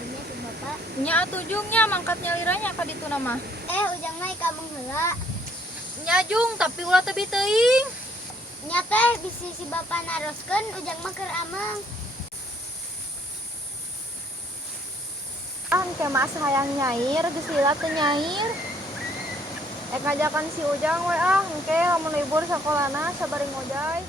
kadinya si bapak. Nya atujungnya mangkatnya liranya ka ditu nama. Ujang mah ka heula. Nya jung tapi ulah teu teuing. Nya teh bisi si bapak naroskeun ujang mah keur amang. Ke mas hayang nyair geus lila teu nyair. Ngajakan si Ujang we engke lamun libur sakolana sabari ngojay.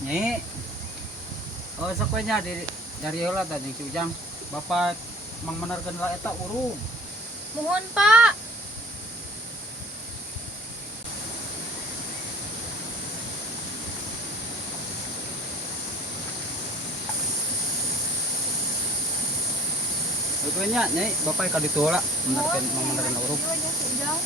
Nyi, oh sok we nya dari heula tah jeung si Ujang. Bapak mang menarkeun lah eta urung. Mohon Pak. Oke nya, Nyai, bapak ka ditu heula menarkeun mang menarkeun urung. Iya nya si Ujang.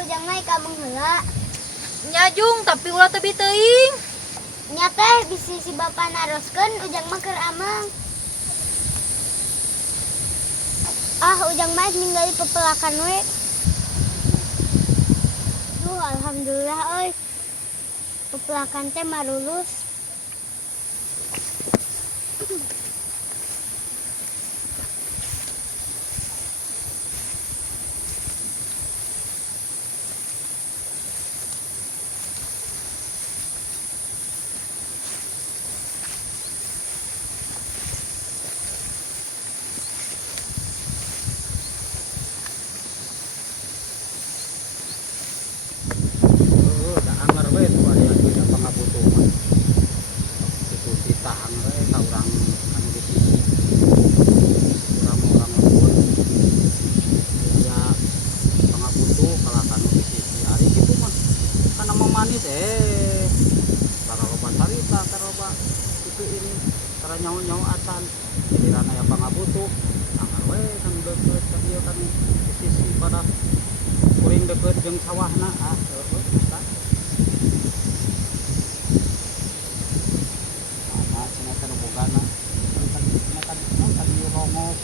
Ujang mah ka heula. Nya jung tapi ulah teu teuing. Nya teh bisi si bapak naroskeun ujang mah keur amang. Ujang mah ninggali pepelakan we. Alhamdulillah euy. Pepelakan teh mah lulus. Da anger we tuh aya aya pangabutuhan. Itu si tahang we ka urang anu di sini. Urang lembur. Ya pangabutuh kalah kanu di sisi ari kitu mah. Kana mamanis tara loba carita tara loba itu ini tara nyaho-nyahoatan. Jadi rana ya pangabutuh. Anger we kan deukeut ka dieu kan di sisi pada kuring deukeut jeung sawahna ustaz. Mana cenah teh bogana kan ieu rongok.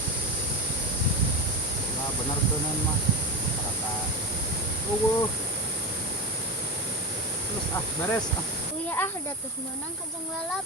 Ulah bener teuneun mah rata. Eueuh. Terus beres Uya datuh meunang ka jeung lalap.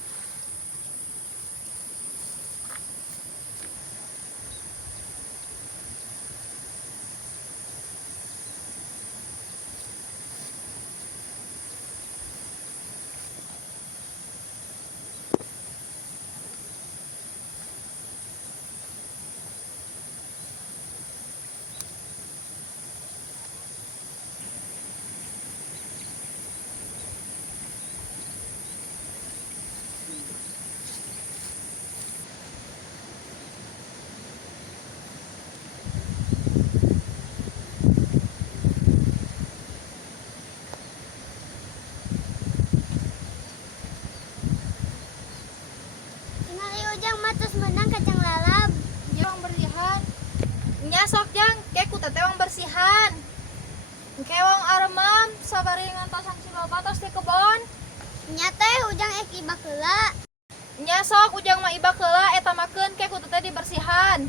bersihan. Kewang aremam sabari ngantosan si bapak tos di kebon. Nya teh ujang ibak heula. Nya sok ujang mah ibak heula eta makeun ke kudu teh dibersihan.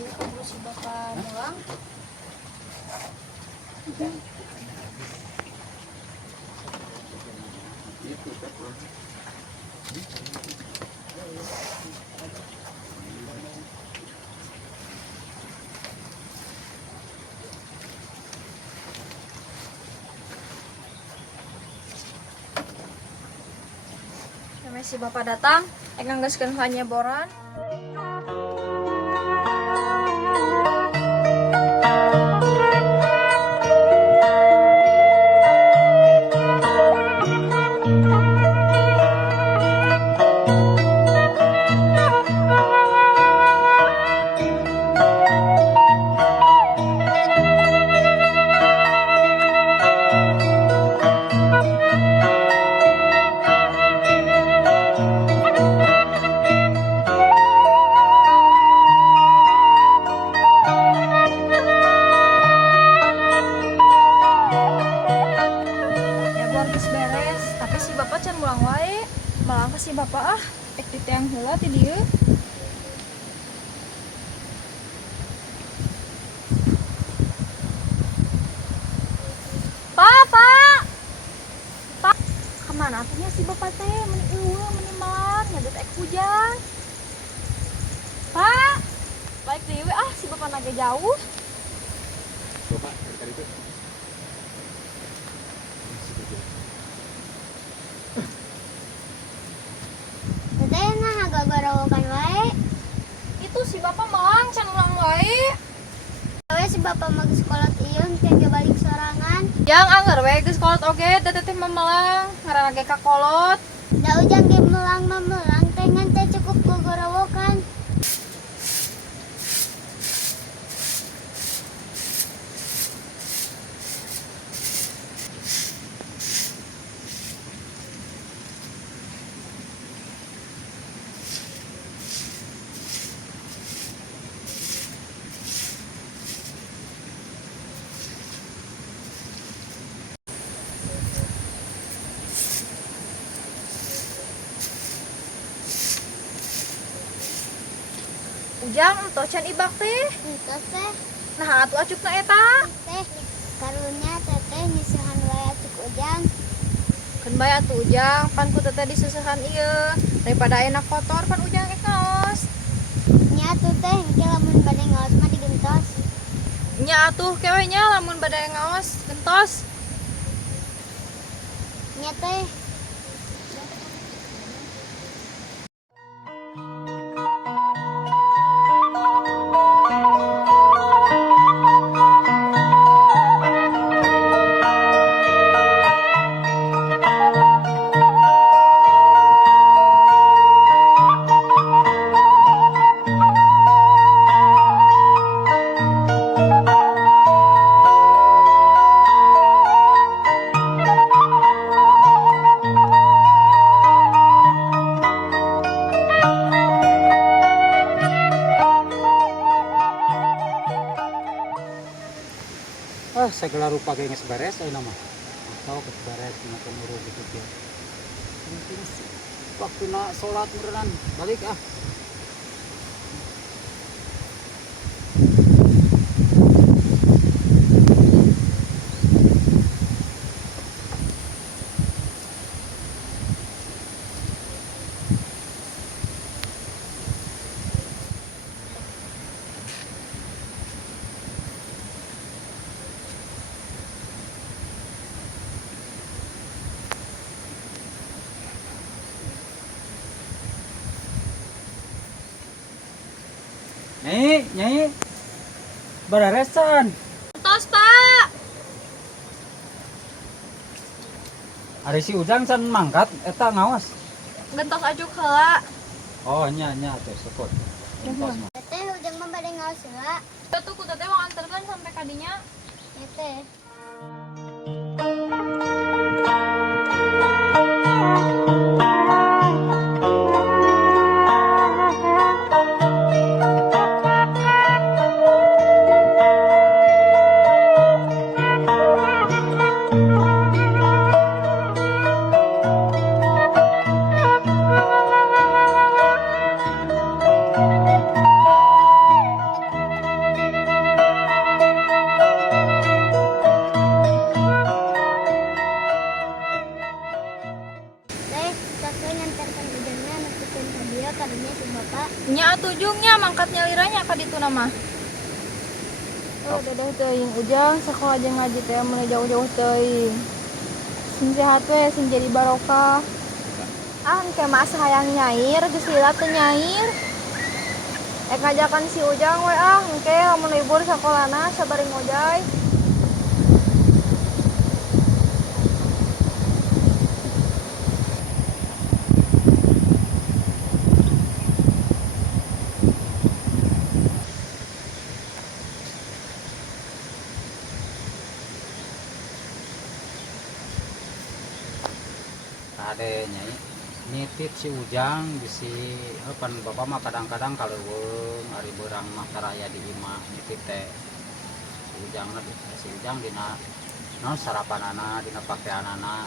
dia kabur si bapak mulang. Sampai si bapak datang, nganggeskeun hanya boran. Beres, tapi si bapak can mulang wae. Malah si bapak ek diteang heula ti dieu. Pak. Kemana punya si bapak teh? Meni eueuh, meni malam nyadet ek hujan. Pak. Baik deui si bapak nage jauh. Coba cari itu. Teteh nah agak garawakan wae. Itu si bapak malang can ulang wae. Wae si bapak mag sekolah ieu teh balik sorangan. Yang anger we geus kolot oge da teteh memelang ngaranna ge kakolot. Da ujang ge melang teh ngan teh cukup garawakan. Ujang entos can ibak teh. Entos teh Nah atuh acukna eta. teh karunya teteh nyisihan wae acuk ujang. Kan bae atuh Ujang, pan ku teteh diseusehan ieu. Daripada enak kotor pan Ujang ek ngaos. Nya tuh teh engke lamun bade ngaos mah digentos. Nya atuh kewe nya lamun bade ngaos gentos. Nya teh Segala rupa kayak geus beres ayeuna mah. Atau geus beres makan urut gitu ya. Mungkin waktuna salat meureun balik ah. Nyai, bereresan. Entos, Pak. Ari si Ujang can mangkat eta ngawas. Gentos ajuk heula. Oh nya tuh sekut. teteh ujang mah bade ngaos heula. Tuh ku teteh mau anterkeun sampai kadinya. Nya teh tujungnya mangkat nyaliranya ka ditu nama. Oh, dadah teuing Ujang sakola jeung ngaji teh mulai jauh-jauh teuing. Sing sehat we, sing jadi barokah. Ah, engke mah hayang nyair, geus lila teu nyair. Ngajakan si Ujang we ah, engke lamun libur sakolana sabari ngojay. Ade nyai nitip si Ujang bisi pan bapak mah kadang-kadang kalau ari beurang mah taraya di imah nitip teh si Ujang dina naon sarapanana dina pakaianana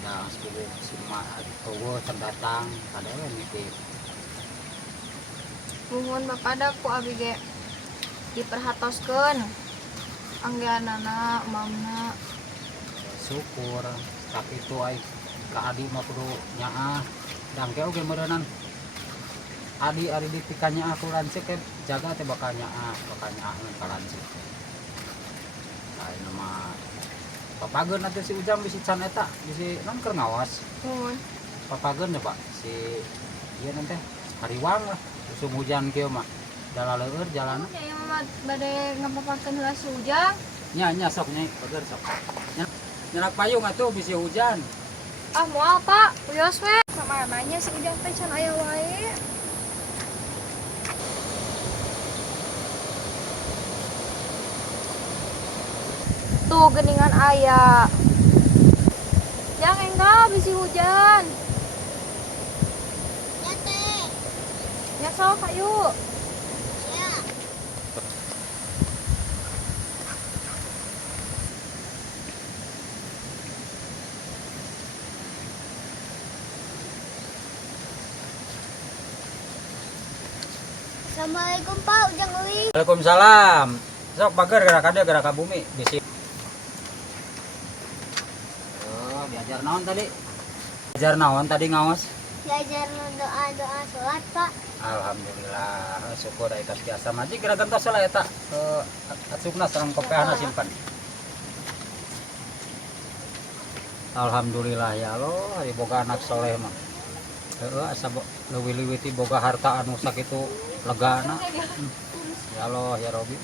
da sepupu si mak eueuh can datang kada nitip. Nuhun bapada ku abi ge diperhatoskeun anggeanana mamna. Syukur tapi itu ai ka adi mah kudu nyaah dangke oge meureunnan adi ari dipikannya aku lancik ke jaga teh bakal nyaah ka lancik. Ayeuna mah papageun atuh si Ujang bisi can eta bisi naon keur ngawas. Nuhun. Papageun ya Pak si ieu nanti hariwang lah musim hujan kieu mah dalaleur jalan. Nyai mah bade ngapapakeun heula si Ujang. Nya sok nyai pager sok. Nyanak payung atuh bisi hujan. Ah moal Pak, uyos we. Sama nanya si Ujang teh can aya wae. Tuh geningan aya. Yang enggak bisi hujan. Ya teh. Ya sok ayo. Ya. Assalamualaikum Pak Ujang Uwi. Waalaikumsalam. Sok pager gerak ka bumi bisi. Oh, diajar naon tadi? Diajar naon tadi ngaos? Diajar doa sholat Pak. Alhamdulillah, syukur aya biasa maji gerak gentos lah eta. Asupna sareng kopehana simpan. Alhamdulillah ya Allah, ari boga anak soleh mah. Heeh, asa leuwih-leuwih ti boga harta anu sakitu legana. Ya Allah ya Robi.